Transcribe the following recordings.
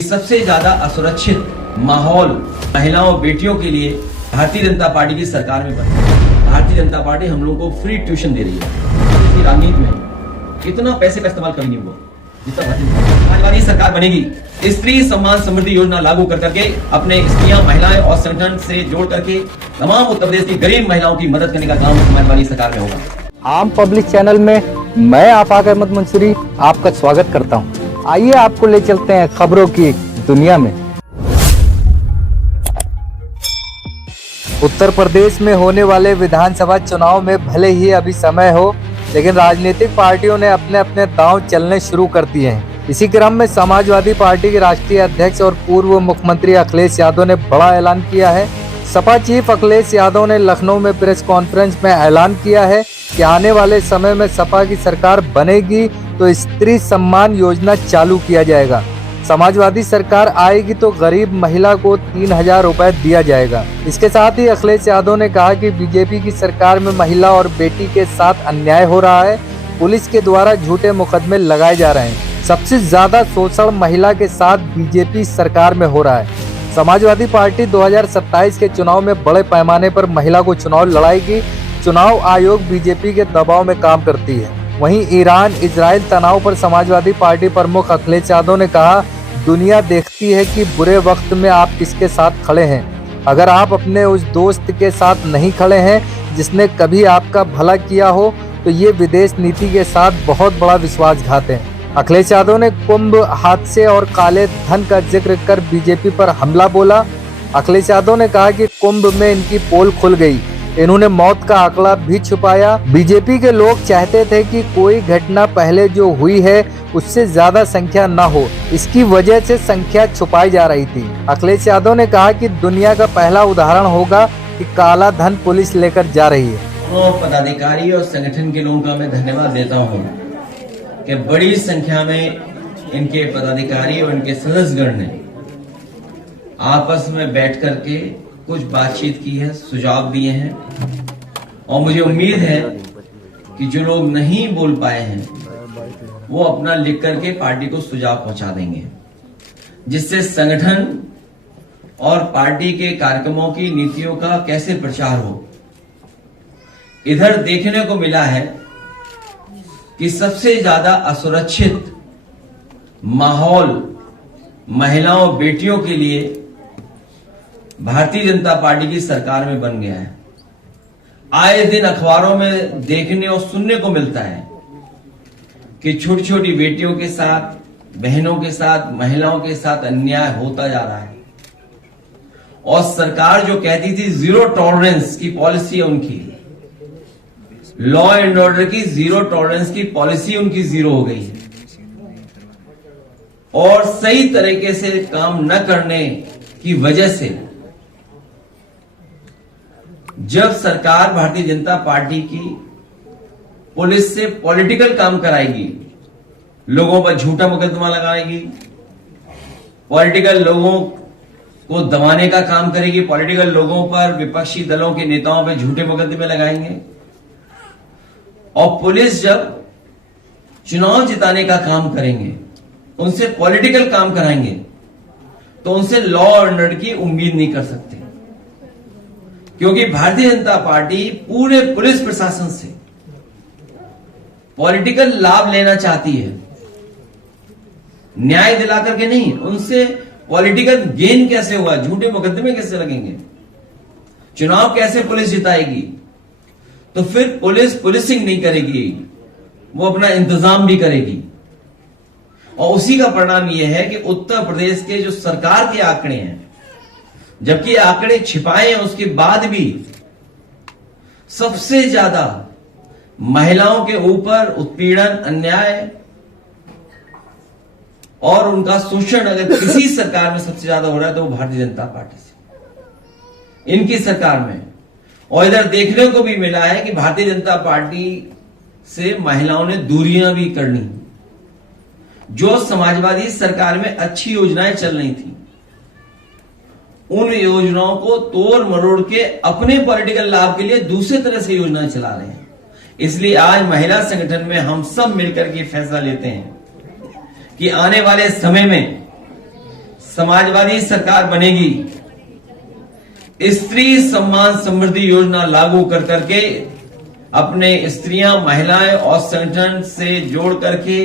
सबसे ज्यादा असुरक्षित माहौल महिलाओं बेटियों के लिए भारतीय जनता पार्टी की सरकार में बना। भारतीय जनता पार्टी हम लोगों को फ्री ट्यूशन दे रही है। इसकी राजनीति में इतना पैसे का इस्तेमाल कभी नहीं हुआ जितना समाजवादी सरकार बनेगी। स्त्री सम्मान समृद्धि योजना लागू कर करके अपने स्त्रियां, महिलाएं और संगठन से जोड़ करके तमाम उत्तर प्रदेश की गरीब महिलाओं की मदद करने का काम समाजवादी सरकार में होगा। आम पब्लिक चैनल में मैं आफाक अहमद मंसूरी आपका स्वागत करता हूं। आइए आपको ले चलते हैं खबरों की दुनिया में। उत्तर प्रदेश में होने वाले विधानसभा चुनाव में भले ही अभी समय हो, लेकिन राजनीतिक पार्टियों ने अपने अपने दांव चलने शुरू कर दिए हैं। इसी क्रम में समाजवादी पार्टी के राष्ट्रीय अध्यक्ष और पूर्व मुख्यमंत्री अखिलेश यादव ने बड़ा ऐलान किया है। सपा चीफ अखिलेश यादव ने लखनऊ में प्रेस कॉन्फ्रेंस में ऐलान किया है कि आने वाले समय में सपा की सरकार बनेगी तो स्त्री सम्मान योजना चालू किया जाएगा। समाजवादी सरकार आएगी तो गरीब महिला को 3000 रुपए दिया जाएगा। इसके साथ ही अखिलेश यादव ने कहा कि बीजेपी की सरकार में महिला और बेटी के साथ अन्याय हो रहा है। पुलिस के द्वारा झूठे मुकदमे लगाए जा रहे हैं। सबसे ज्यादा शोषण महिला के साथ बीजेपी सरकार में हो रहा है। समाजवादी पार्टी 2027 के चुनाव में बड़े पैमाने पर महिला को चुनाव लड़ाएगी। चुनाव आयोग बीजेपी के दबाव में काम करती है। वहीं ईरान इजराइल तनाव पर समाजवादी पार्टी प्रमुख अखिलेश यादव ने कहा, दुनिया देखती है कि बुरे वक्त में आप किसके साथ खड़े हैं। अगर आप अपने उस दोस्त के साथ नहीं खड़े हैं जिसने कभी आपका भला किया हो, तो ये विदेश नीति के साथ बहुत बड़ा विश्वासघात है। अखिलेश यादव ने कुंभ हादसे और काले धन का जिक्र कर बीजेपी पर हमला बोला। अखिलेश यादव ने कहा कि कुंभ में इनकी पोल खुल गई। इन्होंने मौत का आंकड़ा भी छुपाया। बीजेपी के लोग चाहते थे कि कोई घटना पहले जो हुई है उससे ज्यादा संख्या न हो, इसकी वजह से संख्या छुपाई जा रही थी। अखिलेश यादव ने कहा कि दुनिया का पहला उदाहरण होगा कि काला धन पुलिस लेकर जा रही है। पदाधिकारी और संगठन के लोगों का मैं धन्यवाद देता हूँ कि बड़ी संख्या में इनके पदाधिकारी और इनके सदस्यगण ने आपस में बैठ करके कुछ बातचीत की है, सुझाव दिए हैं और मुझे उम्मीद है कि जो लोग नहीं बोल पाए हैं वो अपना लिख करके पार्टी को सुझाव पहुंचा देंगे, जिससे संगठन और पार्टी के कार्यक्रमों की नीतियों का कैसे प्रचार हो। इधर देखने को मिला है कि सबसे ज्यादा असुरक्षित माहौल महिलाओं बेटियों के लिए भारतीय जनता पार्टी की सरकार में बन गया है। आए दिन अखबारों में देखने और सुनने को मिलता है कि छोटी छोटी बेटियों के साथ, बहनों के साथ, महिलाओं के साथ अन्याय होता जा रहा है। और सरकार जो कहती थी जीरो टॉलरेंस की पॉलिसी है उनकी, लॉ एंड ऑर्डर की जीरो टॉलरेंस की पॉलिसी उनकी जीरो हो गई है। और सही तरीके से काम न करने की वजह से जब सरकार भारतीय जनता पार्टी की पुलिस से पॉलिटिकल काम कराएगी, लोगों पर झूठा मुकदमा लगाएगी, पॉलिटिकल लोगों को दबाने का काम करेगी, पॉलिटिकल लोगों पर, विपक्षी दलों के नेताओं पर झूठे मुकदमे लगाएंगे, और पुलिस जब चुनाव जिताने का काम करेंगे, उनसे पॉलिटिकल काम कराएंगे, तो उनसे लॉ एंड ऑर्डर की उम्मीद नहीं कर सकते। क्योंकि भारतीय जनता पार्टी पूरे पुलिस प्रशासन से पॉलिटिकल लाभ लेना चाहती है, न्याय दिलाकर के नहीं। उनसे पॉलिटिकल गेन कैसे हुआ, झूठे मुकदमे कैसे लगेंगे, चुनाव कैसे पुलिस जिताएगी, तो फिर पुलिस पुलिसिंग नहीं करेगी, वो अपना इंतजाम भी करेगी। और उसी का परिणाम यह है कि उत्तर प्रदेश के जो सरकार के आंकड़े हैं, जबकि आंकड़े छिपाए हैं उसके बाद भी सबसे ज्यादा महिलाओं के ऊपर उत्पीड़न, अन्याय और उनका शोषण अगर किसी सरकार में सबसे ज्यादा हो रहा है तो वो भारतीय जनता पार्टी से, इनकी सरकार में। और इधर देखने को भी मिला है कि भारतीय जनता पार्टी से महिलाओं ने दूरियां भी करनी। जो समाजवादी सरकार में अच्छी योजनाएं चल रही थी, उन योजनाओं को तोड़ मरोड़ के अपने पॉलिटिकल लाभ के लिए दूसरे तरह से योजनाएं चला रहे हैं। इसलिए आज महिला संगठन में हम सब मिलकर के फैसला लेते हैं कि आने वाले समय में समाजवादी सरकार बनेगी, स्त्री सम्मान समृद्धि योजना लागू कर करके अपने स्त्रियां, महिलाएं और संगठन से जोड़ करके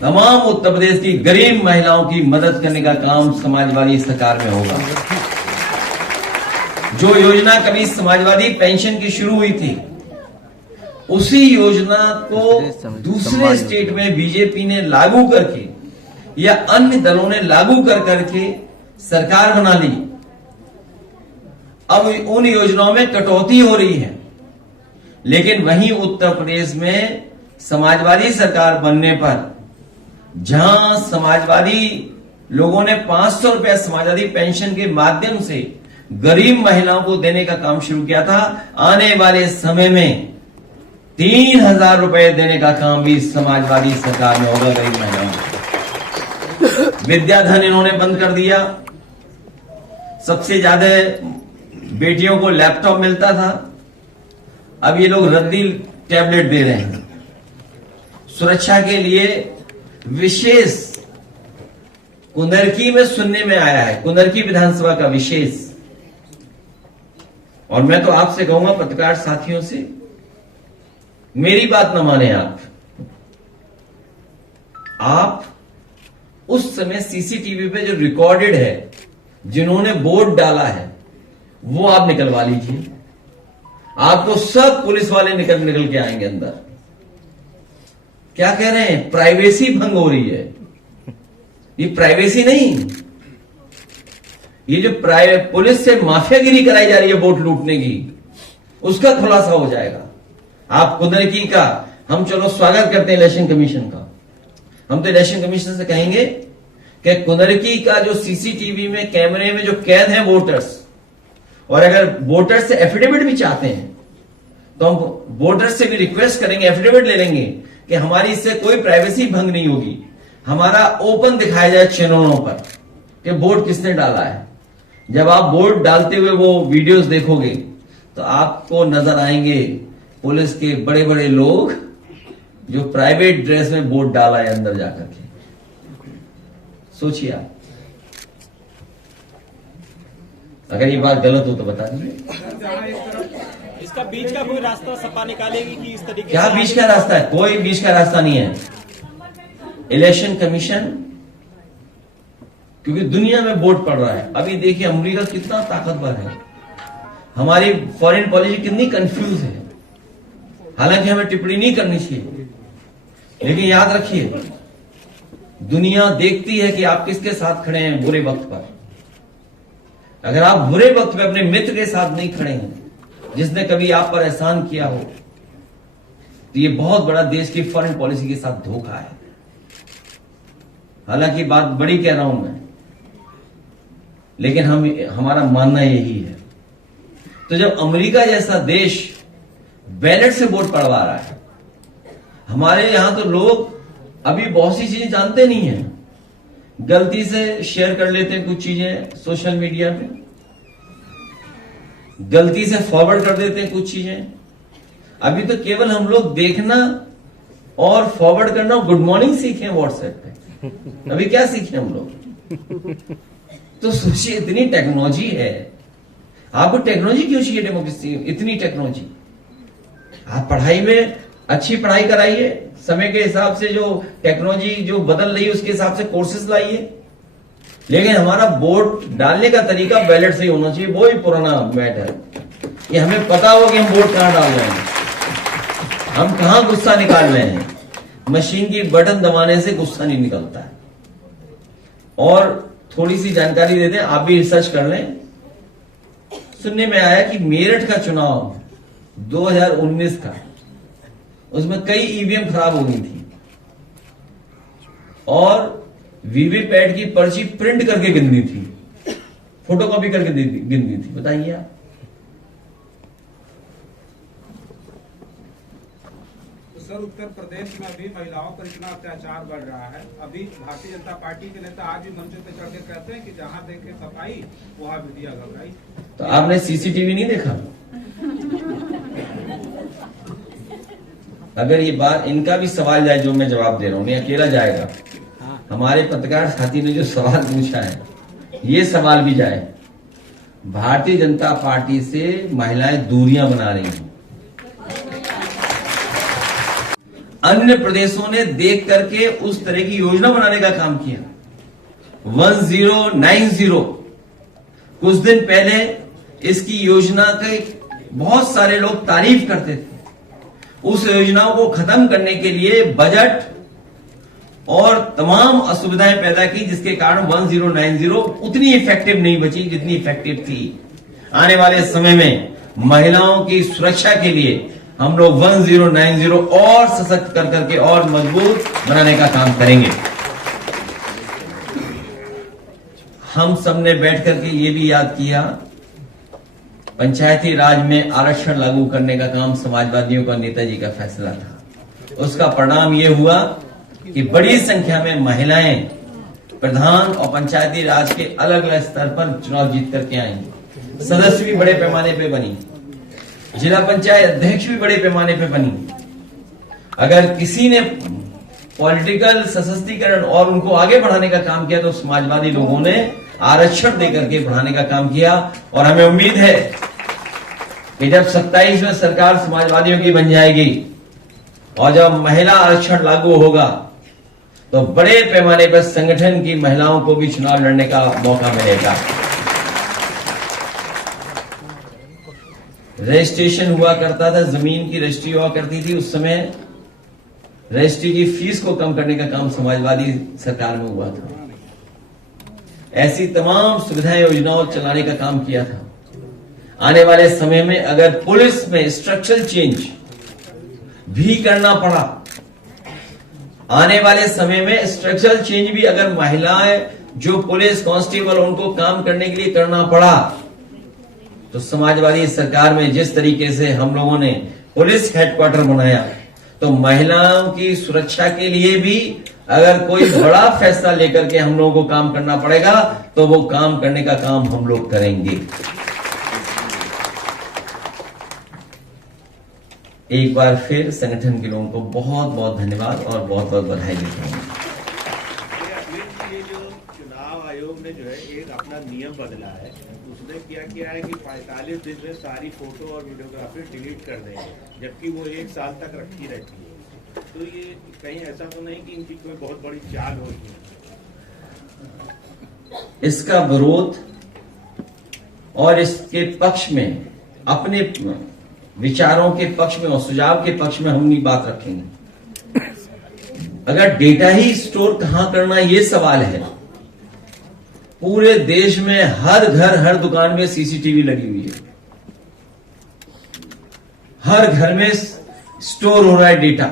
तमाम उत्तर प्रदेश की गरीब महिलाओं की मदद करने का काम समाजवादी सरकार में होगा। जो योजना कभी समाजवादी पेंशन की शुरू हुई थी, उसी योजना को दूसरे स्टेट में बीजेपी ने लागू करके या अन्य दलों ने लागू कर करके सरकार बना ली। अब उन योजनाओं में कटौती हो रही है, लेकिन वहीं उत्तर प्रदेश में समाजवादी सरकार बनने पर जहां समाजवादी लोगों ने 500 रुपया समाजवादी पेंशन के माध्यम से गरीब महिलाओं को देने का काम शुरू किया था, आने वाले समय में 3000 रुपए देने का काम भी समाजवादी सरकार में होगा गरीब महिलाओं को। विद्याधन इन्होंने बंद कर दिया। सबसे ज्यादा बेटियों को लैपटॉप मिलता था, अब ये लोग रद्दी टैबलेट दे रहे हैं। सुरक्षा के लिए विशेष कुंदरकी में सुनने में आया है, कुंदरकी विधानसभा का विशेष। और मैं तो आपसे कहूंगा पत्रकार साथियों से, मेरी बात न माने आप उस समय सीसीटीवी पे जो रिकॉर्डेड है, जिन्होंने बोर्ड डाला है, वो आप निकलवा लीजिए। आपको सब पुलिस वाले निकल के आएंगे अंदर। क्या कह रहे हैं? प्राइवेसी भंग हो रही है। ये प्राइवेसी नहीं, ये जो पुलिस से माफियागिरी कराई जा रही है वोट लूटने की, उसका खुलासा हो जाएगा। आप कुंदरकी का हम चलो स्वागत करते हैं इलेक्शन कमीशन का। हम तो इलेक्शन कमीशन से कहेंगे कि कुंदरकी का जो सीसीटीवी में कैमरे में जो कैद है वोटर्स, और अगर वोटर्स से एफिडेविट भी चाहते हैं तो हम वोटर्स से भी रिक्वेस्ट करेंगे, एफिडेविट ले लेंगे कि हमारी इससे कोई प्राइवेसी भंग नहीं होगी। हमारा ओपन दिखाया जाए चैनलों पर कि वोट किसने डाला है। जब आप वोट डालते हुए वो वीडियोस देखोगे तो आपको नजर आएंगे पुलिस के बड़े बड़े लोग जो प्राइवेट ड्रेस में वोट डाला है अंदर जाकर के। सोचिए आप, अगर ये बात गलत हो तो बता दीजिए। इसका बीच का कोई रास्ता सपा निकालेगी कि इस तरीके क्या बीच का रास्ता है? कोई बीच का रास्ता नहीं है। इलेक्शन कमीशन, क्योंकि दुनिया में वोट पड़ रहा है। अभी देखिए अमेरिका कितना ताकतवर है, हमारी फॉरेन पॉलिसी कितनी कंफ्यूज है। हालांकि हमें टिप्पणी नहीं करनी चाहिए, लेकिन याद रखिए दुनिया देखती है कि आप किसके साथ खड़े हैं बुरे वक्त पर। अगर आप बुरे वक्त पे अपने मित्र के साथ नहीं खड़े हैं, जिसने कभी आप पर एहसान किया हो, तो ये बहुत बड़ा देश की फॉरेन पॉलिसी के साथ धोखा है। हालांकि बात बड़ी कह रहा हूं मैं, लेकिन हमारा मानना यही है। तो जब अमेरिका जैसा देश बैलेट से वोट पड़वा रहा है, हमारे यहां तो लोग अभी बहुत सी चीजें जानते नहीं हैं, गलती से शेयर कर लेते हैं कुछ चीजें सोशल मीडिया पे, गलती से फॉरवर्ड कर देते हैं कुछ चीजें। अभी तो केवल हम लोग देखना और फॉरवर्ड करना, गुड मॉर्निंग सीखे व्हाट्सएप पे, अभी क्या सीखे हम लोग। तो सोचिए इतनी टेक्नोलॉजी है, आपको टेक्नोलॉजी क्यों चाहिए डेमोक्रेसी? इतनी टेक्नोलॉजी, आप पढ़ाई में अच्छी पढ़ाई कराइए, समय के हिसाब से जो टेक्नोलॉजी जो बदल रही है उसके हिसाब से कोर्सेज लाइए, लेकिन हमारा वोट डालने का तरीका बैलेट से ही होना चाहिए। वो ही पुराना मैटर है कि हमें पता हो कि हम वोट कहां डाल रहे हैं, हम कहां गुस्सा निकाल रहे हैं। मशीन की बटन दबाने से गुस्सा नहीं निकलता है। और थोड़ी सी जानकारी देते हैं, आप भी रिसर्च कर लें। सुनने में आया कि मेरठ का चुनाव 2019 का, उसमें कई ईवीएम खराब हो गई थी और वीवीपैट की पर्ची प्रिंट करके गिननी थी, फोटोकॉपी करके गिननी थी। बताइए आप। सर, उत्तर प्रदेश में अभी महिलाओं पर इतना अत्याचार बढ़ रहा है। अभी भारतीय जनता पार्टी के नेता आज भी मंचों पर चढ़ के कहते हैं कि जहां देखे सफाई वहां मीडिया घबराई। तो आपने सीसीटीवी नहीं देखा? अगर ये बात, इनका भी सवाल जाए जो मैं जवाब दे रहा हूं, नहीं अकेला जाएगा। हमारे पत्रकार साथी ने जो सवाल पूछा है ये सवाल भी जाए, भारतीय जनता पार्टी से महिलाएं दूरियां बना रही हैं। अन्य प्रदेशों ने देख करके उस तरह की योजना बनाने का काम किया। 1090 कुछ दिन पहले इसकी योजना के बहुत सारे लोग तारीफ करते थे। उस योजनाओं को खत्म करने के लिए बजट और तमाम असुविधाएं पैदा की, जिसके कारण 1090 उतनी इफेक्टिव नहीं बची जितनी इफेक्टिव थी। आने वाले समय में महिलाओं की सुरक्षा के लिए हम लोग 1090 और सशक्त कर करके और मजबूत बनाने का काम करेंगे। हम सबने बैठ करके ये भी याद किया, पंचायती राज में आरक्षण लागू करने का काम समाजवादियों का नेताजी का फैसला था। उसका परिणाम ये हुआ कि बड़ी संख्या में महिलाएं प्रधान और पंचायती राज के अलग अलग स्तर पर चुनाव जीत करके आई। सदस्य भी बड़े पैमाने पे बनी, जिला पंचायत अध्यक्ष भी बड़े पैमाने पे बनी। अगर किसी ने पॉलिटिकल सशक्तिकरण और उनको आगे बढ़ाने का काम किया तो समाजवादी लोगों ने आरक्षण देकर के बढ़ाने का काम किया। और हमें उम्मीद है कि जब 27 में सरकार समाजवादियों की बन जाएगी और जब महिला आरक्षण लागू होगा तो बड़े पैमाने पर संगठन की महिलाओं को भी चुनाव लड़ने का मौका मिलेगा। रजिस्ट्रेशन हुआ करता था, जमीन की रजिस्ट्री हुआ करती थी। उस समय रजिस्ट्री की फीस को कम करने का काम समाजवादी सरकार में हुआ था। ऐसी तमाम सुविधाएं योजनाओं चलाने का काम किया था। आने वाले समय में अगर पुलिस में स्ट्रक्चरल चेंज भी करना पड़ा, आने वाले समय में स्ट्रक्चरल चेंज भी अगर महिलाएं जो पुलिस कांस्टेबल उनको काम करने के लिए करना पड़ा, तो समाजवादी सरकार में जिस तरीके से हम लोगों ने पुलिस हेडक्वार्टर बनाया, तो महिलाओं की सुरक्षा के लिए भी अगर कोई बड़ा फैसला लेकर के हम लोगों को काम करना पड़ेगा तो वो काम करने का काम हम लोग करेंगे। एक बार फिर संगठन के लोगों को बहुत बहुत धन्यवाद और बहुत बहुत बधाई देता हूं। ये जो चुनाव आयोग ने जो है एक अपना नियम बदला है, उसने क्या किया है कि 45 दिन में सारी फोटो और वीडियोग्राफी डिलीट कर देंगे, जबकि वो 1 साल तक रखी रहती है। तो ये कहीं ऐसा तो नहीं कि इनकी कोई बहुत बड़ी चाल होगी? इसका विरोध और इसके पक्ष में, अपने विचारों के पक्ष में और सुझाव के पक्ष में हम ये बात रखेंगे। अगर डेटा ही स्टोर कहां करना, ये सवाल है। पूरे देश में हर घर हर दुकान में सीसीटीवी लगी हुई है, हर घर में स्टोर हो रहा है डेटा।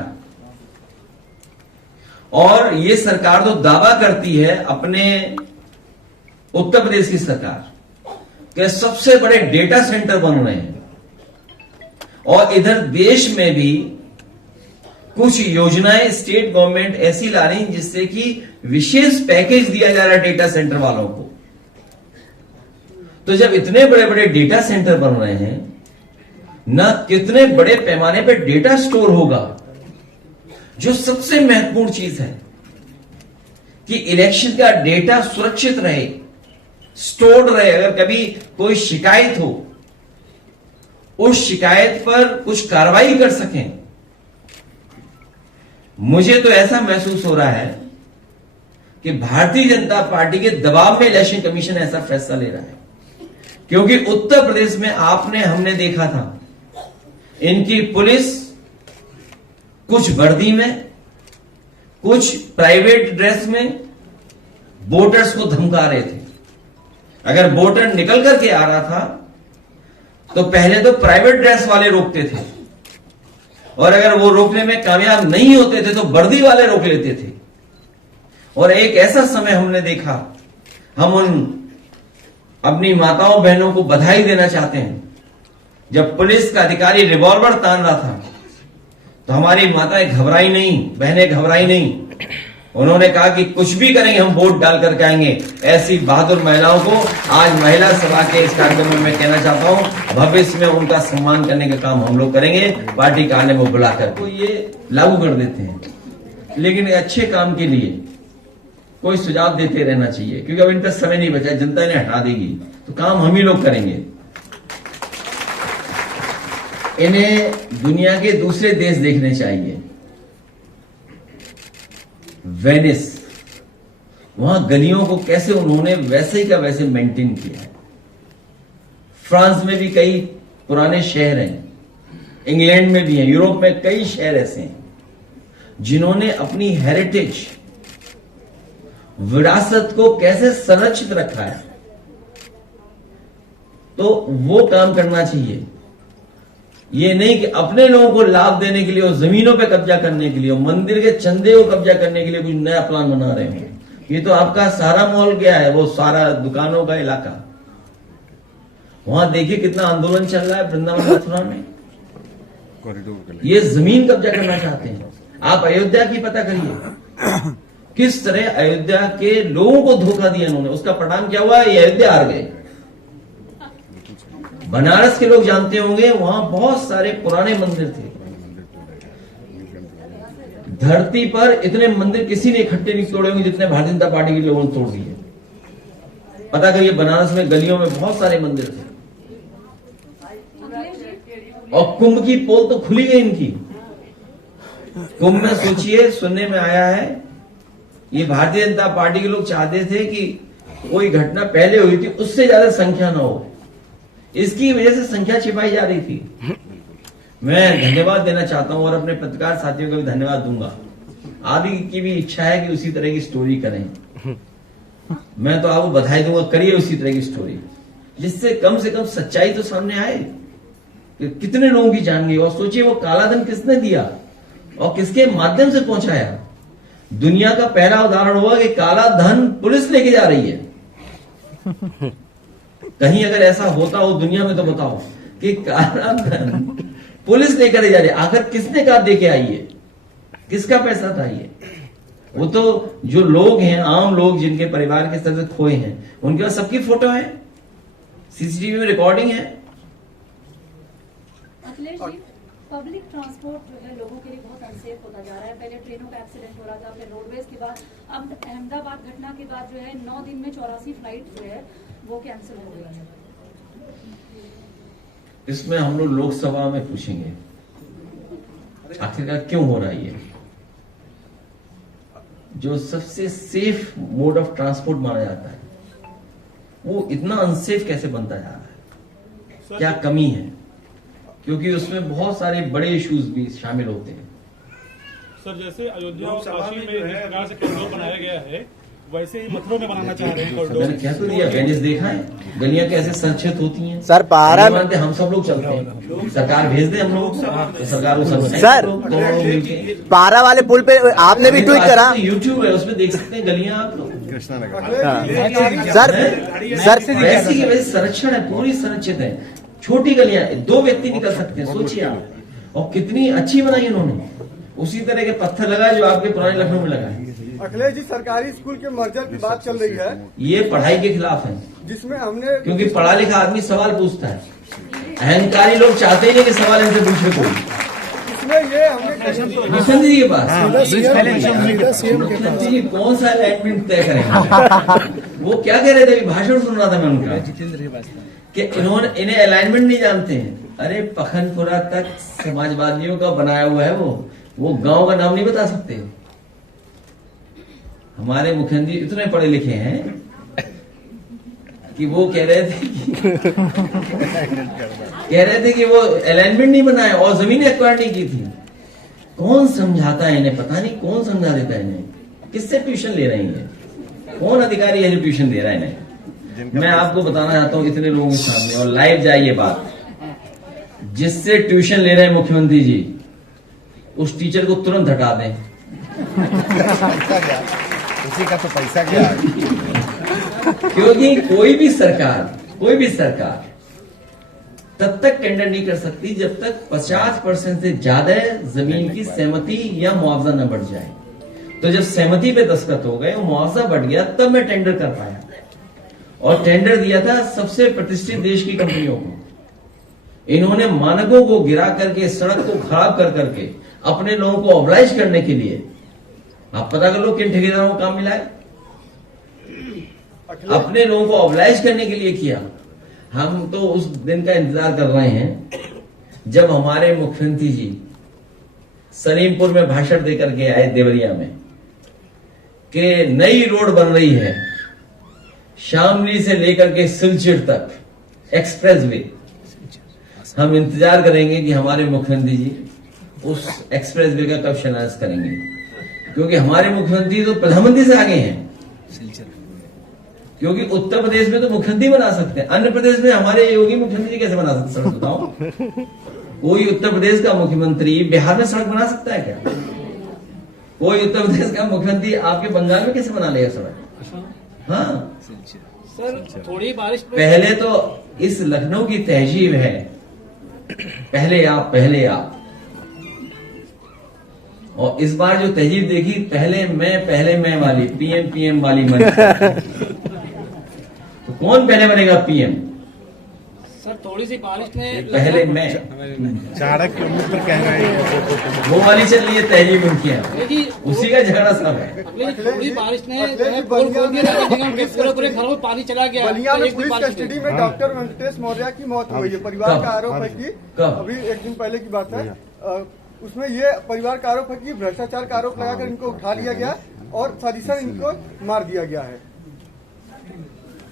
और ये सरकार तो दावा करती है, अपने उत्तर प्रदेश की सरकार, कि सबसे बड़े डेटा सेंटर बन रहे हैं। और इधर देश में भी कुछ योजनाएं स्टेट गवर्नमेंट ऐसी ला रही जिससे कि विशेष पैकेज दिया जा रहा है डेटा सेंटर वालों को। तो जब इतने बड़े बड़े डेटा सेंटर बन रहे हैं, न कितने बड़े पैमाने पे डेटा स्टोर होगा। जो सबसे महत्वपूर्ण चीज है कि इलेक्शन का डेटा सुरक्षित रहे, स्टोर्ड रहे। अगर कभी कोई शिकायत हो, उस शिकायत पर कुछ कार्रवाई कर सकें। मुझे तो ऐसा महसूस हो रहा है कि भारतीय जनता पार्टी के दबाव में इलेक्शन कमीशन ऐसा फैसला ले रहा है, क्योंकि उत्तर प्रदेश में हमने देखा था, इनकी पुलिस कुछ वर्दी में, कुछ प्राइवेट ड्रेस में वोटर्स को धमका रहे थे। अगर वोटर निकल करके आ रहा था तो पहले तो प्राइवेट ड्रेस वाले रोकते थे, और अगर वो रोकने में कामयाब नहीं होते थे तो वर्दी वाले रोक लेते थे। और एक ऐसा समय हमने देखा, हम उन अपनी माताओं बहनों को बधाई देना चाहते हैं, जब पुलिस का अधिकारी रिवॉल्वर तान रहा था तो हमारी माताएं घबराई नहीं, बहनें घबराई नहीं। उन्होंने कहा कि कुछ भी करेंगे, हम वोट डाल करके आएंगे। ऐसी बहादुर महिलाओं को आज महिला सभा के इस कार्यक्रम में मैं कहना चाहता हूं, भविष्य में उनका सम्मान करने का काम हम लोग करेंगे। पार्टी कार्यालय में बुलाकर तो ये लागू कर देते हैं, लेकिन अच्छे काम के लिए कोई सुझाव देते रहना चाहिए, क्योंकि अब इन पर समय नहीं बचा, जनता इन्हें हटा देगी तो काम हम ही लोग करेंगे। इन्हें दुनिया के दूसरे देश देखने चाहिए। वेनिस, वहां गलियों को कैसे उन्होंने वैसे ही का वैसे मेंटेन किया है। फ्रांस में भी कई पुराने शहर हैं, इंग्लैंड में भी हैं, यूरोप में कई शहर ऐसे हैं जिन्होंने अपनी हेरिटेज, विरासत को कैसे संरक्षित रखा है। तो वो काम करना चाहिए। ये नहीं कि अपने लोगों को लाभ देने के लिए और जमीनों पे कब्जा करने के लिए और मंदिर के चंदे को कब्जा करने के लिए कुछ नया प्लान बना रहे हो। ये तो आपका सारा मॉल गया है, वो सारा दुकानों का इलाका। वहां देखिए कितना आंदोलन चल रहा है वृंदावन मथुरा में। ये जमीन कब्जा करना चाहते हैं। आप अयोध्या की पता करिए, किस तरह अयोध्या के लोगों को धोखा दिया इन्होंने। उसका परिणाम क्या हुआ? ये अयोध्या हार गए। बनारस के लोग जानते होंगे, वहां बहुत सारे पुराने मंदिर थे। धरती पर इतने मंदिर किसी ने इकट्ठे नहीं तोड़े होंगे जितने भारतीय जनता पार्टी के लोगों ने तोड़ दिए। पता करिए, बनारस में गलियों में बहुत सारे मंदिर थे और कुंभ की पोल तो खुली गई इनकी। कुंभ में सोचिए, सुनने में आया है ये भारतीय जनता पार्टी के लोग चाहते थे कि कोई घटना पहले हुई थी उससे ज्यादा संख्या न हो, इसकी वजह से संख्या छिपाई जा रही थी। मैं धन्यवाद देना चाहता हूं और अपने पत्रकार साथियों को भी धन्यवाद दूंगा। आप की भी इच्छा है कि उसी तरह की स्टोरी करें, मैं तो आपको बधाई दूंगा, करिए उसी तरह की स्टोरी, जिससे कम से कम सच्चाई तो सामने आए कि कितने लोगों की जान गई। और सोचिए वो काला धन किसने दिया और किसके माध्यम से पहुंचाया। दुनिया का पहला उदाहरण हुआ कि काला धन पुलिस लेके जा रही है। कहीं अगर ऐसा होता हो दुनिया में तो बताओ कि काला धन पुलिस लेकर जा रही है। आखिर किसने कहा दे के आई है, किसका पैसा था ये? वो तो जो लोग हैं, आम लोग जिनके परिवार के सदस्य खोए हैं, उनके पास सबकी फोटो है, सीसीटीवी में रिकॉर्डिंग है। अखिलेश जी, पब्लिक ट्रांसपोर्ट जो है लोगों के लिए बहुत अनसेफ होता जा रहा है। पहले ट्रेनों का एक्सीडेंट हो रहा था, फिर रोडवेज के बाद, अब अहमदाबाद घटना के बाद जो है 9 दिन में 84 फ्लाइट जो है वो कैंसिल हो गई है। इसमें हम लोग लोकसभा में पूछेंगे आखिरकार क्यों हो रहा है ये। जो सबसे सेफ मोड ऑफ ट्रांसपोर्ट माना जाता है वो इतना अनसेफ कैसे बनता जा रहा है? क्या कमी है? क्योंकि उसमें बहुत सारे बड़े इश्यूज भी शामिल होते हैं। सर, जैसे अयोध्या और काशी में जिस प्रकार से कॉरिडोर बनाया गया है, वैसे ही मथुरा में बनाना चाह रहे हैं कॉरिडोर। मैंने क्या तो दिया, वेनिस देखा है, गलियां कैसे संरक्षित होती हैं। सर पारा मानते हम सब लोग चलते हैं, सरकार भेज दे हम लोग तो सरकार वो सब सर, पारा वाले पुल पे आपने भी ट्वीट करा। यूट्यूब है, उसमें देख सकते हैं गलियां आप लोग। सर वैसी की वैसे संरक्षण है, पूरी संरक्षित है। छोटी गलियां, 2 व्यक्ति निकल सकते हैं, सोचिए आप। और कितनी अच्छी बनाई उन्होंने। उसी तरह के पत्थर लगाए जो आपके पुराने लखनऊ में लगाए। अखिलेश जी, सरकारी स्कूल के मर्जर की बात चल रही है, ये पढ़ाई के खिलाफ है, जिसमें हमने, क्योंकि पढ़ा लिखा आदमी सवाल पूछता है। अहंकारी लोग चाहते ही नहीं कि सवाल इनसे पूछे कोई। इसमें ये हमने भूषण जी के पास मुख्यमंत्री जी कौन सा अलाइनमेंट तय करेंगे? वो क्या कह रहे थे? भाषण सुन रहा था मैं उनका कि इन्हें अलाइनमेंट नहीं जानते हैं। अरे पखनपुरा तक समाजवादियों का बनाया हुआ है, वो गांव का नाम नहीं बता सकते। हमारे मुख्यमंत्री इतने पढ़े लिखे हैं कि वो कह रहे थे कि वो अलाइनमेंट नहीं बनाए और जमीनें एक्वायर नहीं की थी। कौन समझाता है इन्हें? पता नहीं कौन समझा देता है इन्हें। किससे ट्यूशन ले रहे हैं? कौन अधिकारी है जो ट्यूशन दे रहा है इन्हें? मैं आपको बताना चाहता हूं इतने लोगों के सामने, और लाइव जाइए बात। जिससे ट्यूशन ले रहे हैं मुख्यमंत्री जी, उस टीचर को तुरंत हटा दें। उसी का तो पैसा क्या? क्योंकि कोई भी सरकार तब तक टेंडर नहीं कर सकती जब तक 50% से ज्यादा जमीन की सहमति या मुआवजा न बढ़ जाए। तो जब सहमति पे दस्तखत हो गए, मुआवजा बढ़ गया, तब मैं टेंडर कर पाया। और टेंडर दिया था सबसे प्रतिष्ठित देश की कंपनियों को। इन्होंने मानकों को गिरा करके, सड़क को खराब कर करके अपने लोगों को ऑब्लाइज करने के लिए, आप पता कर लो किन ठेकेदारों को काम मिला है। अपने लोगों को ऑब्लाइज करने के लिए किया। हम तो उस दिन का इंतजार कर रहे हैं जब हमारे मुख्यमंत्री जी सलीमपुर में भाषण देकर के आए देवरिया में कि नई रोड बन रही है शामली से लेकर के सिलचर तक एक्सप्रेसवे। हम इंतजार करेंगे कि हमारे मुख्यमंत्री जी उस एक्सप्रेसवे का कब शिलान्यास करेंगे, क्योंकि हमारे मुख्यमंत्री तो प्रधानमंत्री से आगे हैं। क्योंकि उत्तर प्रदेश में तो मुख्यमंत्री बना सकते हैं, अन्य प्रदेश में हमारे योगी मुख्यमंत्री कैसे बना सकते हैं? बताओ, कोई उत्तर प्रदेश का मुख्यमंत्री बिहार में सड़क बना सकता है क्या? कोई उत्तर प्रदेश का मुख्यमंत्री आपके बंगाल में कैसे बना लेगा सड़क? हाँ सर, थोड़ी बारिश पहले तो इस लखनऊ की तहजीब है, पहले आप। और इस बार जो तहजीब देखी, पहले मैं वाली, पीएम वाली मन। तो कौन पहले बनेगा पीएम? सर, थोड़ी सी बारिश ने पहले मैं, चाणक्य मित्र कह रहे हैं वो वाली चल रही है तहजीब उनकी है, उसी का झगड़ा सब है। थोड़ी बारिश ने पूरे घरों में पानी चला गया। बलिया में पुलिस कस्टडी में डॉक्टर वेंकटेश मौर्य की मौत हुई है। परिवार का आरोप है कि अभी एक दिन पहले की बात है, उसमें ये परिवार का आरोप है कि भ्रष्टाचार का आरोप लगाकर इनको उठा लिया गया और सदिसन इनको मार दिया गया है।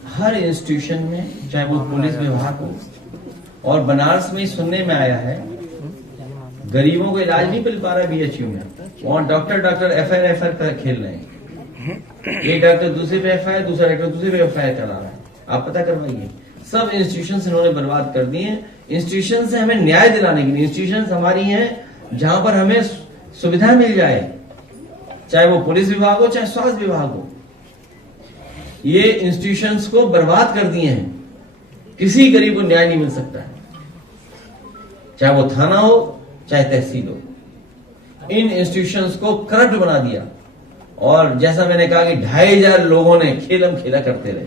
हर इंस्टीट्यूशन में, चाहे वो पुलिस विभाग हो, और बनारस में सुनने में आया है गरीबों को इलाज नहीं मिल पा रहा है बीएचयू में, वहां डॉक्टर एफआईआर खेल रहे हैं। एक डॉक्टर दूसरे पे एफआईआर, दूसरा डॉक्टर दूसरे पे एफआईआर चला रहा है। आप पता करवाइए। सब इंस्टीट्यूशन इन्होंने बर्बाद कर दिए हैं। इंस्टीट्यूशन से हमें न्याय दिलाने के लिए, इंस्टीट्यूशन हमारी हैं जहां पर हमें सुविधा मिल जाए, चाहे वो पुलिस विभाग हो, चाहे स्वास्थ्य विभाग हो। ये इंस्टीट्यूशंस को बर्बाद कर दिए हैं। किसी गरीब को न्याय नहीं मिल सकता है, चाहे वो थाना हो, चाहे तहसील हो। इन इंस्टीट्यूशंस को करप्ट बना दिया। और जैसा मैंने कहा कि 2500 लोगों ने खेलम खेला करते रहे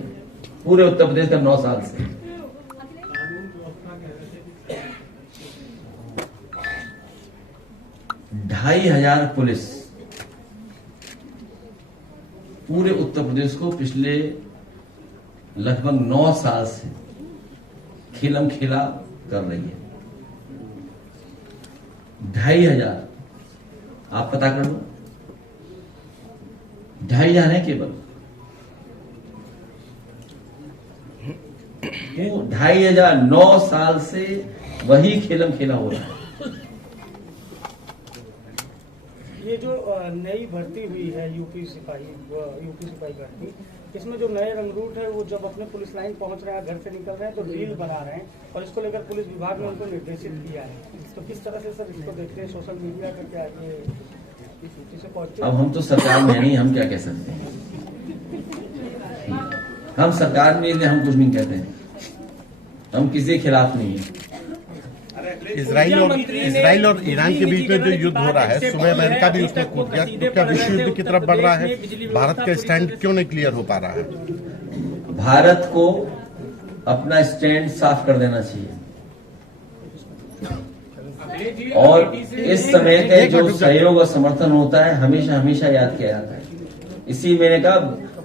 पूरे उत्तर प्रदेश का 9 साल से। ढाई हजार पुलिस पूरे उत्तर प्रदेश को पिछले लगभग 9 साल से खेलम खेला कर रही है। 2500, आप पता कर लो, 2500 है केवल। वो 2500 9 साल से वही खेलम खेला हो रहा है। ये जो नई भर्ती हुई है यूपी सिपाही भर्ती, इसमें जो नए रंगरूट है वो जब अपने पुलिस लाइन पहुंच रहे हैं, घर से निकल रहे हैं तो रील बना रहे हैं और इसको लेकर पुलिस विभाग ने उनको निर्देशित किया है। तो किस तरह से सर इसको देखते हैं सोशल मीडिया करके आगे इस सूची से पहुंचे? अब हम तो सरकार में नहीं, हम क्या कह सकते हैं? हम सरकार में हम कुछ नहीं कहते हैं, हम किसी के खिलाफ नहीं है। इजराइल और ईरान के बीच में जो युद्ध हो रहा है, सुबह अमेरिका भी उसमें कूद गया, तो क्या विश्व युद्ध की तरफ बढ़ रहा है? भारत का स्टैंड क्यों नहीं क्लियर हो पा रहा है? भारत को अपना स्टैंड साफ कर देना चाहिए। और इस समय का जो सहयोग और समर्थन होता है हमेशा हमेशा याद किया जाता है। इसी मैंने कहा,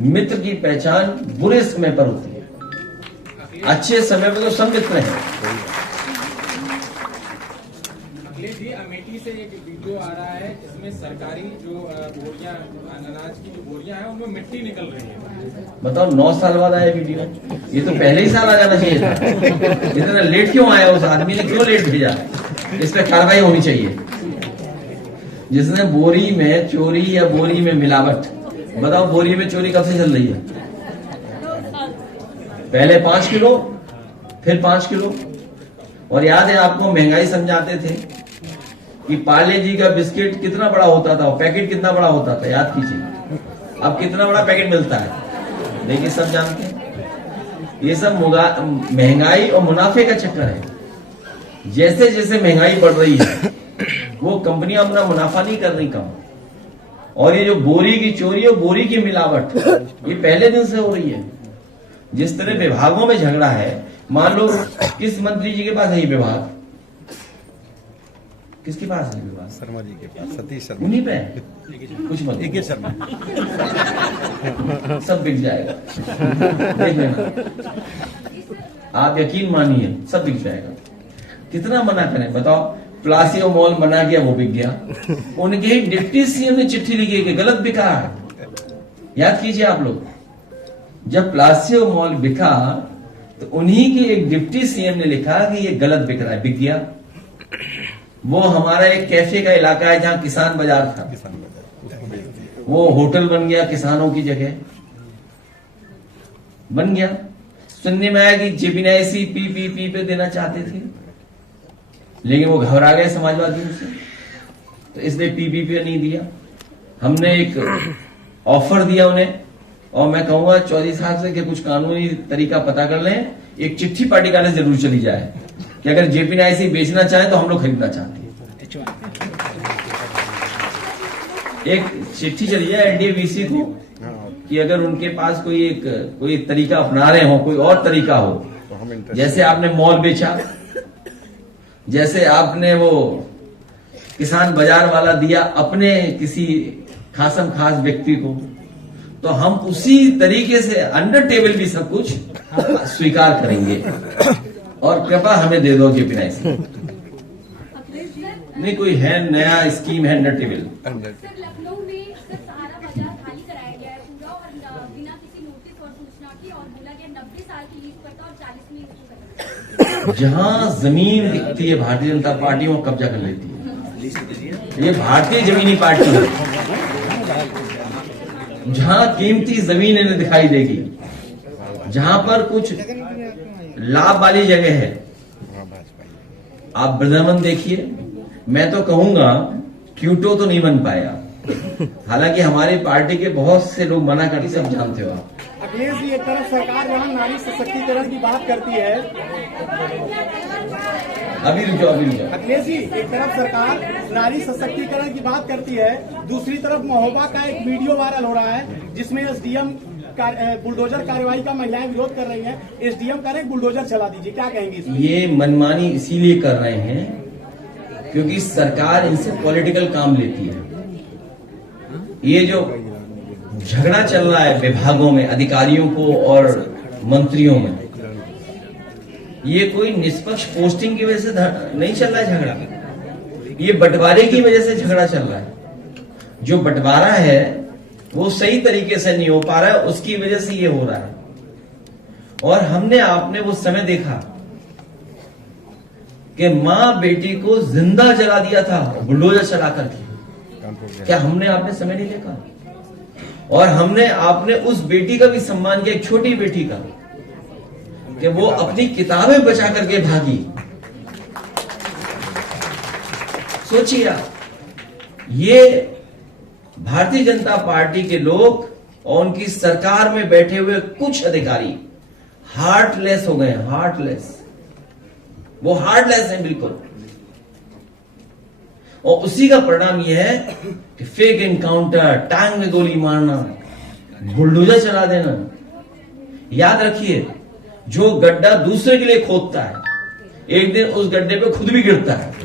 मित्र की पहचान बुरे समय पर होती है, अच्छे समय पर तो सब मित्र हैं। अमेठी से एक वीडियो आ रहा है जिसमें सरकारी जो बोरियां, अनाज की जो बोरियां हैं उनमें मिट्टी निकल रही है। बताओ, 9 साल बाद आया वीडियो? ये तो पहले ही साल आ जाना चाहिए था। इतना लेट क्यों आया? उस आदमी ने क्यों लेट भेजा? इस पर कार्रवाई होनी चाहिए। जिसने बोरी में चोरी या बोरी में मिलावट, बताओ बोरी में चोरी कब से चल रही है? पहले 5 किलो, फिर 5 किलो। और याद है आपको, महंगाई समझाते थे कि पार्ले जी का बिस्किट कितना बड़ा होता था, पैकेट कितना बड़ा होता था, याद कीजिए। अब कितना बड़ा पैकेट मिलता है, देखिए सब जानते हैं। ये सब महंगाई और मुनाफे का चक्कर है। जैसे जैसे महंगाई बढ़ रही है वो कंपनियां अपना मुनाफा नहीं कर रही कम। और ये जो बोरी की चोरी और बोरी की मिलावट, ये पहले दिन से हो रही है। जिस तरह विभागों में झगड़ा है, मान लो किस मंत्री जी के पास है ये विभाग? किसके पास है विभाग? शर्मा जी के पास, सतीश शर्मा। उन्हीं पे कुछ मत देखिए सर, सब बिक जाएगा, देख लेना, आप यकीन मानिए सब बिक जाएगा। कितना मना करें बताओ। प्लासियो मॉल बना गया, वो बिक गया। उनके ही डिप्टी सीएम ने चिट्ठी लिखी कि गलत बिका है। याद कीजिए आप लोग, जब प्लासियो मॉल बिका तो उन्हीं के एक डिप्टी सीएम ने लिखा कि ये गलत बिक रहा है, बिक गया। वो हमारा एक कैफे का इलाका है जहां किसान बाजार था, वो होटल बन गया किसानों की जगह बन गया। सुनने में आया कि जेपीएनआईसी पीपीपी पे देना चाहते थे, लेकिन वो घबरा गए समाजवादियों से, तो इसलिए पीपीपी नहीं दिया। हमने एक ऑफर दिया उन्हें, और मैं कहूंगा चौधरी साहब से कि कुछ कानूनी तरीका पता कर लें, एक चिट्ठी पार्टी का जरूर चली जाए कि अगर जेपीएनआईसी बेचना चाहे तो हम लोग खरीदना चाहते हैं। एक चिट्ठी चली जाए एनडीवीसी को कि अगर उनके पास कोई तरीका अपना रहे हो, कोई और तरीका हो, जैसे आपने मॉल बेचा, जैसे आपने वो किसान बाजार वाला दिया अपने किसी खासम खास व्यक्ति को, तो हम उसी तरीके से अंडर टेबल भी सब कुछ स्वीकार करेंगे। और कृपा हमें दे दो जेपीएनआईसी। नहीं कोई है नया स्कीम है अंडर टेबल। लखनऊ में सहारा बाजार खाली कराया गया है पूरा, और बिना किसी नोटिस और सूचना की, और बोला गया 90 साल की लीज करता और 40 में इसको करता। जहां जमीन दिखती है भारतीय जनता पार्टी वहां कब्जा कर लेती है। ये भारतीय जमीनी पार्टी है। जहां कीमती जमीन इन्हें दिखाई देगी, जहां पर कुछ लाभ वाली जगह है, आप वृंदावन देखिए। मैं तो कहूंगा क्यूटो तो नहीं बन पाया, हालांकि हमारी पार्टी के बहुत से लोग मना करते, सब जानते हो आप। अखिलेश जी, एक तरफ सरकार जहां नारी सशक्तिकरण की बात करती है, अभी रुक जाओ। अखिलेश जी, एक तरफ सरकार नारी सशक्तिकरण की बात करती है, दूसरी तरफ महोबा का एक वीडियो वायरल हो रहा है जिसमें एसडीएम बुलडोजर कार्रवाई का महिलाएं विरोध कर रही हैं। एसडीएम कह रहे बुलडोजर चला दीजिए, क्या कहेंगे इसमें? ये मनमानी इसीलिए कर रहे हैं क्योंकि सरकार इनसे पॉलिटिकल काम लेती है। ये जो झगड़ा चल रहा है विभागों में, अधिकारियों को और मंत्रियों में, ये कोई निष्पक्ष पोस्टिंग की वजह से नहीं चल रहा है झगड़ा, ये बंटवारे की वजह से झगड़ा चल रहा है। जो बंटवारा है वो सही तरीके से नहीं हो पा रहा है, उसकी वजह से ये हो रहा है। और हमने आपने वो समय देखा कि मां बेटी को जिंदा जला दिया था बुलडोजर चला करके। क्या हमने आपने समय नहीं देखा? और हमने आपने उस बेटी का भी सम्मान किया, एक छोटी बेटी का, कि वो अपनी किताबें बचा करके भागी। सोचिए आप, ये भारतीय जनता पार्टी के लोग और उनकी सरकार में बैठे हुए कुछ अधिकारी हार्टलेस हो गए, हार्टलेस। वो हार्टलेस है बिल्कुल। और उसी का परिणाम यह है कि फेक एनकाउंटर, टांग में गोली मारना, बुलडोजर चला देना। याद रखिए, जो गड्ढा दूसरे के लिए खोदता है, एक दिन उस गड्ढे पे खुद भी गिरता है।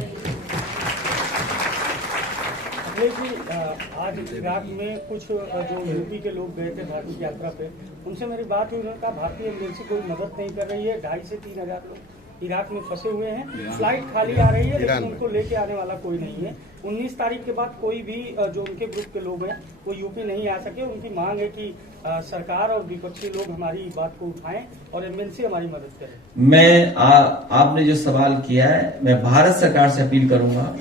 आज इराक में कुछ जो यूपी के लोग गए थे धार्मिक यात्रा पे, उनसे मेरी बात हुई, उन्होंने कहा भारतीय एम्बेसी कोई मदद नहीं कर रही है। 2,500 से 3,000 लोग इराक में फंसे हुए हैं, फ्लाइट खाली आ रही है, लेकिन उनको लेके आने वाला कोई नहीं है। 19 तारीख के बाद कोई भी जो उनके ग्रुप के लोग हैं वो यूपी नहीं आ सके। उनकी मांग है कि सरकार और विपक्षी लोग हमारी बात को उठाएं और एमएनसी हमारी मदद करे। आपने जो सवाल किया है, मैं भारत सरकार से अपील करूंगा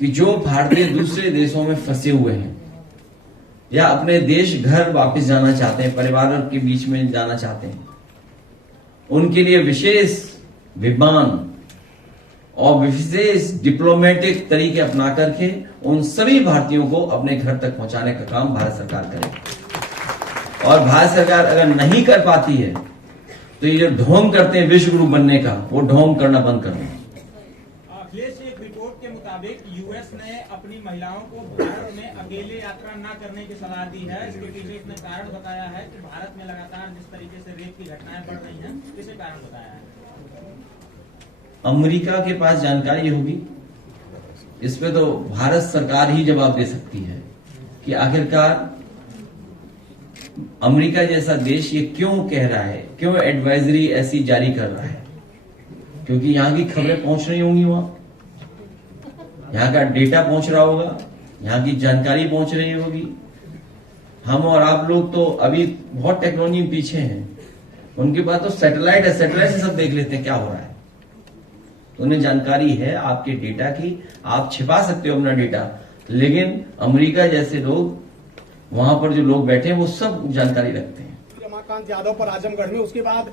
कि जो भारतीय दूसरे देशों में फंसे हुए हैं या अपने देश घर वापस जाना चाहते हैं, परिवारों के बीच में जाना चाहते हैं, उनके लिए विशेष विमान और विशेष डिप्लोमेटिक तरीके अपना करके उन सभी भारतीयों को अपने घर तक पहुंचाने का काम भारत सरकार करे। और भारत सरकार अगर नहीं कर पाती है तो ये जो ढोंग करते हैं विश्व गुरु बनने का, वो ढोंग करना बंद कर दें। अखिलेश, एक रिपोर्ट के मुताबिक यूएस ने अपनी महिलाओं को भारत में अकेले यात्रा न करने की सलाह दी है। इसके पीछे इसने कारण बताया है कि भारत में लगातार जिस तरीके से रेप की घटनाएं बढ़ रही हैं, इसे कारण बताया है। अमेरिका के पास जानकारी होगी, इस पे तो भारत सरकार ही जवाब दे सकती है। कि आखिरकार अमेरिका जैसा देश ये क्यों कह रहा है, क्यों एडवाइजरी ऐसी जारी कर रहा है, क्योंकि यहां की खबरें पहुंच रही होंगी, वहां यहां का डेटा पहुंच रहा होगा, यहां की जानकारी पहुंच रही होगी। हम और आप लोग तो अभी बहुत टेक्नोलॉजी में पीछे हैं, उनके पास तो सैटेलाइट है, सैटेलाइट से सब देख लेते हैं क्या हो रहा है। तो उन्हें जानकारी है आपके डेटा की, आप छिपा सकते हो अपना डेटा, लेकिन अमेरिका जैसे लोग, वहां पर जो लोग बैठे हैं वो सब जानकारी रखते हैं। रमाकांत यादव पर आजमगढ़ में, उसके बाद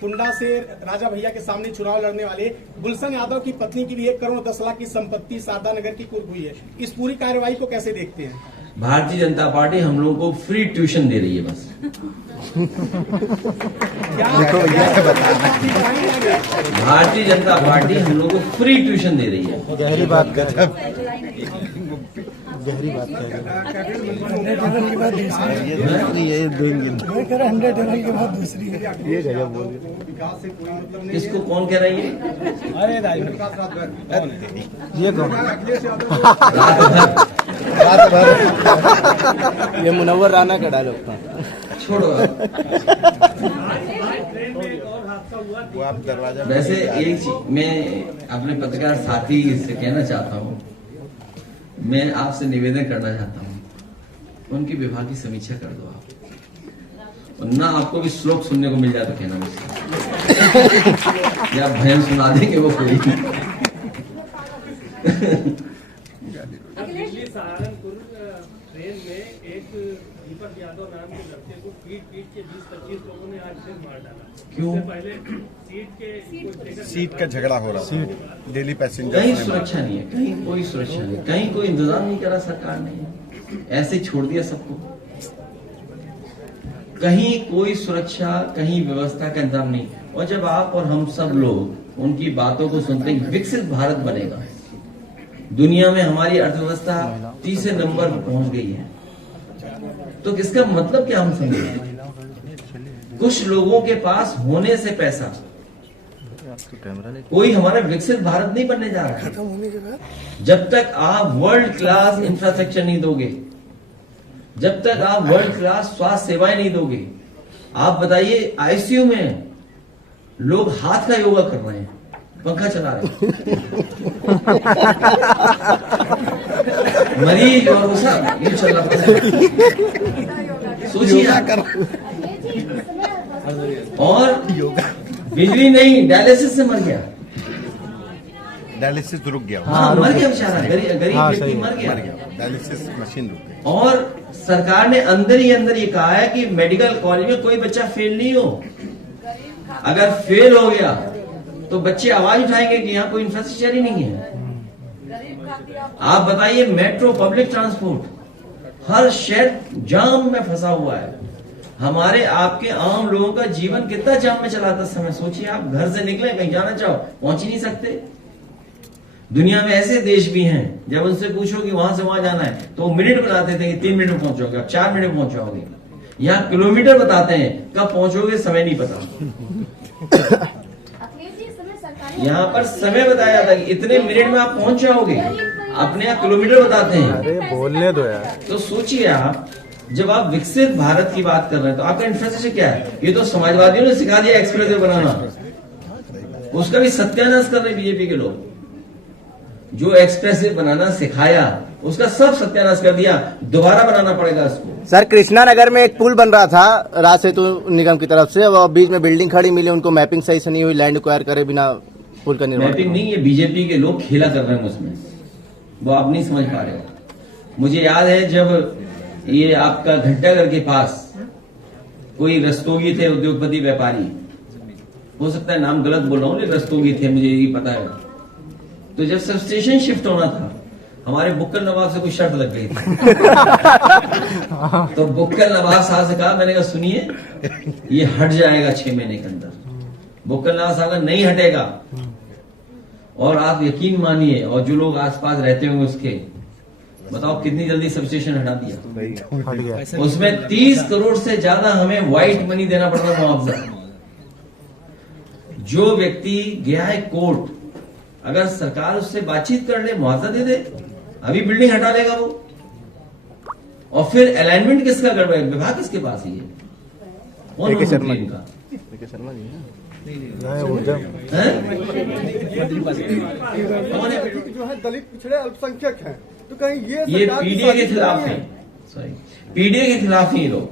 कुंडा से राजा भैया के सामने चुनाव लड़ने वाले गुलशन यादव की पत्नी की भी 1 करोड़ 10 लाख की संपत्ति शारदा नगर की कुर्क हुई है। इस पूरी कार्रवाई को कैसे देखते हैं? भारतीय जनता पार्टी हम लोगों को फ्री ट्यूशन दे रही है बस। भारतीय जनता पार्टी हम लोगों को फ्री ट्यूशन दे रही है। गहरी बात कर इसको कौन कह रही है? ये कौन? रात भर ये मुनव्वर राना का डायलॉग था। छोड़ो। वैसे एक चीज मैं अपने पत्रकार साथी से कहना चाहता हूँ, मैं आपसे निवेदन करना चाहता हूँ, उनकी विभाग की समीक्षा कर दो आप, और ना आपको भी श्लोक सुनने को मिल जाए तो कहना मुझसे, या भजन सुना देंगे वो कोई। सहारनपुर ट्रेन में एक दीपक यादव नाम के लड़के को पीट के 20-25 लोगों ने आज से मार डाला। क्यों? पहले सीट का झगड़ा हो रहा था, डेली पैसेंजर। कहीं सुरक्षा नहीं है, कहीं कोई सुरक्षा नहीं, कहीं कोई इंतजाम नहीं करा सरकार ने, ऐसे छोड़ दिया सबको। कहीं कोई सुरक्षा, कहीं व्यवस्था का इंतजाम नहीं। और जब आप और हम सब लोग उनकी बातों को सुनते हैं, विकसित भारत बनेगा, दुनिया में हमारी अर्थव्यवस्था 30 नंबर पर पहुंच गई है, तो किसका मतलब क्या हम समझे? कुछ लोगों के पास होने से पैसा, कोई हमारा विकसित भारत नहीं बनने जा रहा है। जब तक आप वर्ल्ड क्लास इंफ्रास्ट्रक्चर नहीं दोगे, जब तक आप वर्ल्ड क्लास स्वास्थ्य सेवाएं नहीं दोगे, आप बताइए आईसीयू में लोग हाथ का योगा कर रहे हैं, पंखा चला रहे मरीज और वो सब ये चल रहा है। सोचिए, और बिजली नहीं, डायलिसिस से मर गया, डायलिसिस रुक गया। हाँ, मर गया बेचारा, गरीब व्यक्ति मर गया, डायलिसिस मशीन रुक गई। और सरकार ने अंदर ही अंदर ये कहा है कि मेडिकल कॉलेज में कोई बच्चा फेल नहीं हो। अगर फेल हो गया तो बच्चे आवाज उठाएंगे कि यहाँ कोई इंफ्रास्ट्रक्चर ही नहीं है। आप बताइए, मेट्रो, पब्लिक ट्रांसपोर्ट, हर शहर जाम में फंसा हुआ है। हमारे आपके आम लोगों का जीवन कितना जाम में चलाता समय, सोचिए। आप घर से निकले, कहीं जाना चाहो, पहुंच ही नहीं सकते। दुनिया में ऐसे देश भी हैं, जब उनसे पूछो कि वहां से वहां जाना है तो वो मिनट बताते थे कि 3 मिनट में पहुंचोगे, अब 4 मिनट में पहुंच जाओगे। यहाँ किलोमीटर बताते हैं, कब पहुंचोगे समय नहीं पता। यहाँ पर समय बताया जाता है कि इतने मिनट में आप पहुंच जाओगे, अपने यहाँ किलोमीटर बताते हैं। अरे बोलने दो यार। तो सोचिए, आप जब आप विकसित भारत की बात कर रहे हैं तो आपका इंफ्रास्ट्रक्चर क्या है? ये तो समाजवादियों ने सिखा दिया एक्सप्रेस वे बनाना, उसका भी सत्यानाश कर रहे बीजेपी के लोग। जो एक्सप्रेस वे बनाना सिखाया उसका सब सत्यानाश कर दिया, दोबारा बनाना पड़ेगा इसको। सर, कृष्णा नगर में एक पुल बन रहा था राज सेतु निगम की तरफ से, और बीच में बिल्डिंग खड़ी मिली, उनको मैपिंग सही से नहीं हुई, लैंड एक्वायर करे बिना पुल का निर्माण। मैपिंग नहीं, ये बीजेपी के लोग खेला कर रहे हैं उसमें, वो आप नहीं समझ पा रहे हो। मुझे याद है जब ये आपका घंटाघर के पास कोई रस्तोगी थे, उद्योगपति व्यापारी, हो सकता है नाम गलत बोल रहा हूं, लेकिन रस्तोगी थे, मुझे ये पता है। तो जब सब स्टेशन शिफ्ट होना था, हमारे बुक्कल नवाब से कुछ शर्त लग गई थी। तो बुक्कल नवाब साहब से कहा, मैंने कहा सुनिए, ये हट जाएगा 6 महीने के अंदर। बुक्कल नवाब साहब का नहीं हटेगा, और आप यकीन मानिए, और जो लोग आसपास रहते होंगे उसके, बताओ कितनी जल्दी सब स्टेशन हटा दिया। उसमें 30 करोड़ से ज्यादा हमें व्हाइट मनी देना पड़ रहा मुआवजा। जो व्यक्ति गया है कोर्ट, अगर सरकार उससे बातचीत कर ले, मुआवजा दे दे, अभी बिल्डिंग हटा लेगा वो। और फिर अलाइनमेंट किसका गड़बड़ है, विभाग किसके पास ही है, कौन AK शर्मा मंत्री इनका? शर्मा जी जो है दलित पिछड़े अल्पसंख्यक हैं, तो कहीं ये पीडीए के खिलाफ है, सॉरी पीडीए के खिलाफ ही लोग।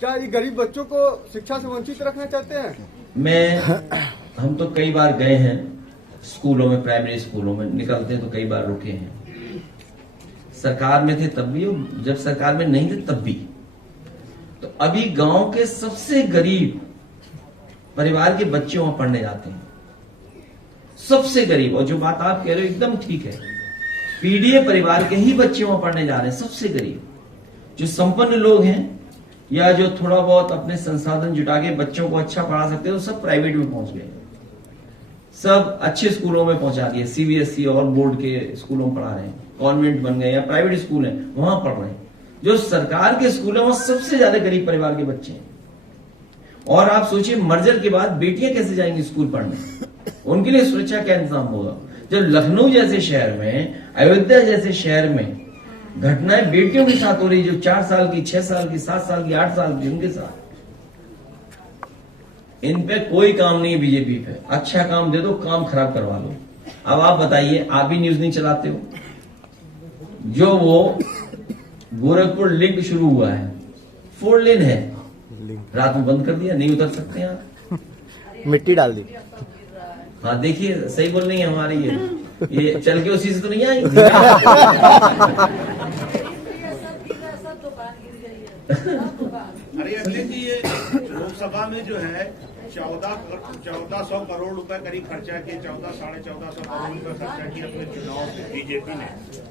क्या ये गरीब बच्चों को शिक्षा से वंचित रखना चाहते हैं? हम तो कई बार गए हैं स्कूलों में, प्राइमरी स्कूलों में निकलते हैं तो कई बार रुके हैं। सरकार में थे तब भी, जब सरकार में नहीं थे तब भी। तो अभी गांव के सबसे गरीब परिवार के बच्चे वहां पढ़ने जाते हैं, सबसे गरीब। और जो बात आप कह रहे हो एकदम ठीक है, पीडीए परिवार के ही बच्चे वहां पढ़ने जा रहे हैं, सबसे गरीब। जो संपन्न लोग हैं या जो थोड़ा बहुत अपने संसाधन जुटा के बच्चों को अच्छा पढ़ा सकते हैं, वो सब प्राइवेट में पहुंच गए, सब अच्छे स्कूलों में पहुंचा दिए, सीबीएसई और बोर्ड के स्कूलों में पढ़ा रहे हैं, कॉन्वेंट बन गए या प्राइवेट स्कूल है वहां पढ़ रहे हैं। जो सरकार के स्कूल है वहां सबसे ज्यादा गरीब परिवार के बच्चे हैं। और आप सोचिए मर्जर के बाद बेटियां कैसे जाएंगी स्कूल पढ़ने, उनके लिए सुरक्षा क्या इंतजाम होगा। जब लखनऊ जैसे शहर में, अयोध्या जैसे शहर में घटनाएं बेटियों के साथ हो रही, जो 4 साल की, 6 साल की, 7 साल की, 8 साल की, उनके साथ, इन पे कोई काम नहीं है बीजेपी पे। अच्छा काम दे दो, काम खराब करवा लो। अब आप बताइए, आप भी न्यूज नहीं चलाते हो, जो वो गोरखपुर लिंक शुरू हुआ है, 4 लेन है, रात में बंद कर दिया, नहीं उतर सकते आप, मिट्टी डाल दी। हाँ देखिए सही बोल रही है हमारी, ये चल के उसी से तो नहीं आई। अरे अखिलेश जी, ये लोकसभा में जो है 1400 करोड़ रुपए करीब खर्चा किए, 1400-1450 करोड़ रुपए खर्चा किए अपने चुनाव में बीजेपी ने,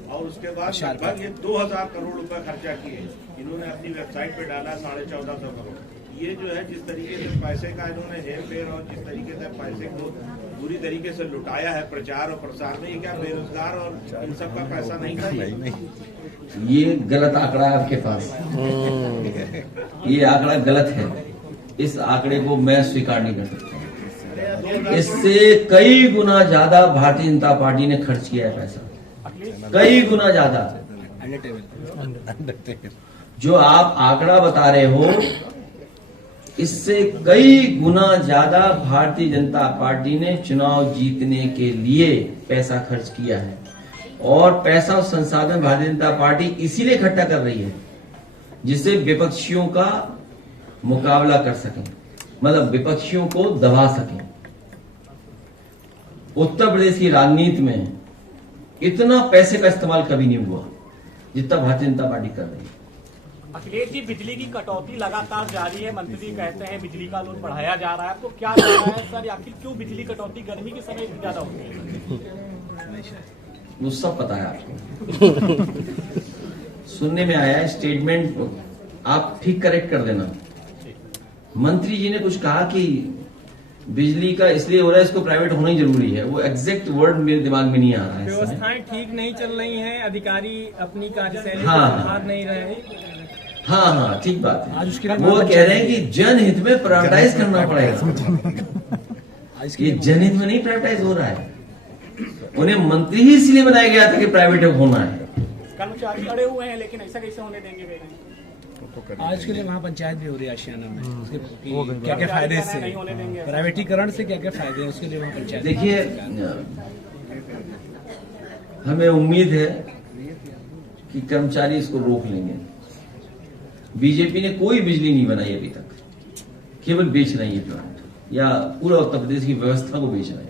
और उसके बाद लगभग ये 2000 करोड़ रुपए खर्चा किए इन्होंने अपनी वेबसाइट पे डाला, 1450 करोड़। ये जो है जिस तरीके से पैसे का इन्होंने हेर फेर और जिस तरीके से पैसे को बुरी तरीके से लुटाया है प्रचार और प्रसार में, ये क्या बेरोजगार और इन सब का पैसा नहीं था? ये गलत आंकड़ा है आपके पास, ये आंकड़ा गलत है। इस आंकड़े को मैं स्वीकार नहीं कर सकता। इससे कई गुना ज्यादा भारतीय जनता पार्टी ने खर्च किया है पैसा, कई गुना ज्यादा। जो आप आंकड़ा बता रहे हो, इससे कई गुना ज्यादा भारतीय जनता पार्टी ने चुनाव जीतने के लिए पैसा खर्च किया है। और पैसा और संसाधन भारतीय जनता पार्टी इसीलिए इकट्ठा कर रही है जिससे विपक्षियों का मुकाबला कर सकें, मतलब विपक्षियों को दबा सकें। उत्तर प्रदेश की राजनीति में इतना पैसे का इस्तेमाल कभी नहीं हुआ जितना भारतीय जनता पार्टी कर रही है। अखिलेश जी, बिजली की कटौती लगातार जारी है, मंत्री कहते हैं बिजली का लोड बढ़ाया जा रहा है, तो क्या जा रहा है सर? आखिर क्यों बिजली कटौती गर्मी के समय इतनी ज्यादा होती है? वो सब पता है आपको। सुनने में आया स्टेटमेंट, आप ठीक करेक्ट कर देना। मंत्री जी ने कुछ कहा कि बिजली का इसलिए हो रहा है, इसको प्राइवेट होना ही जरूरी है। वो एग्जैक्ट वर्ड मेरे दिमाग में नहीं आ रहा है। व्यवस्थाएं ठीक नहीं चल रही हैं, अधिकारी अपनी कार्यशैली को हाँ। सुधार नहीं रहे। हाँ ठीक बात है। वो कह रहे हैं कि जनहित में प्राइवेटाइज करना पड़ेगा। ये जनहित में नहीं प्राइवेटाइज हो रहा है, उन्हें मंत्री ही इसलिए बनाया गया था कि प्राइवेट होना है। कर्मचारी अड़े हुए हैं, लेकिन ऐसा कैसे होने देंगे? आज के लिए वहाँ पंचायत भी हो रही है आशियाना में, क्या क्या फायदे इससे, प्राइवेटीकरण से क्या क्या फायदे हैं, उसके लिए वहाँ पंचायत। देखिए, हमें उम्मीद है कि कर्मचारी इसको रोक लेंगे। बीजेपी ने कोई बिजली नहीं बनाई अभी तक, केवल बेच रही है प्लांट, या पूरा उत्तर प्रदेश की व्यवस्था को बेच रहे हैं।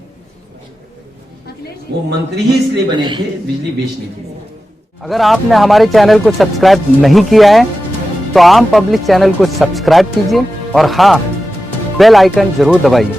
वो मंत्री ही इसलिए बने थे बिजली बेचने के लिए। अगर आपने हमारे चैनल को सब्सक्राइब नहीं किया है तो आम पब्लिक चैनल को सब्सक्राइब कीजिए और हाँ, बेल आइकन जरूर दबाइए।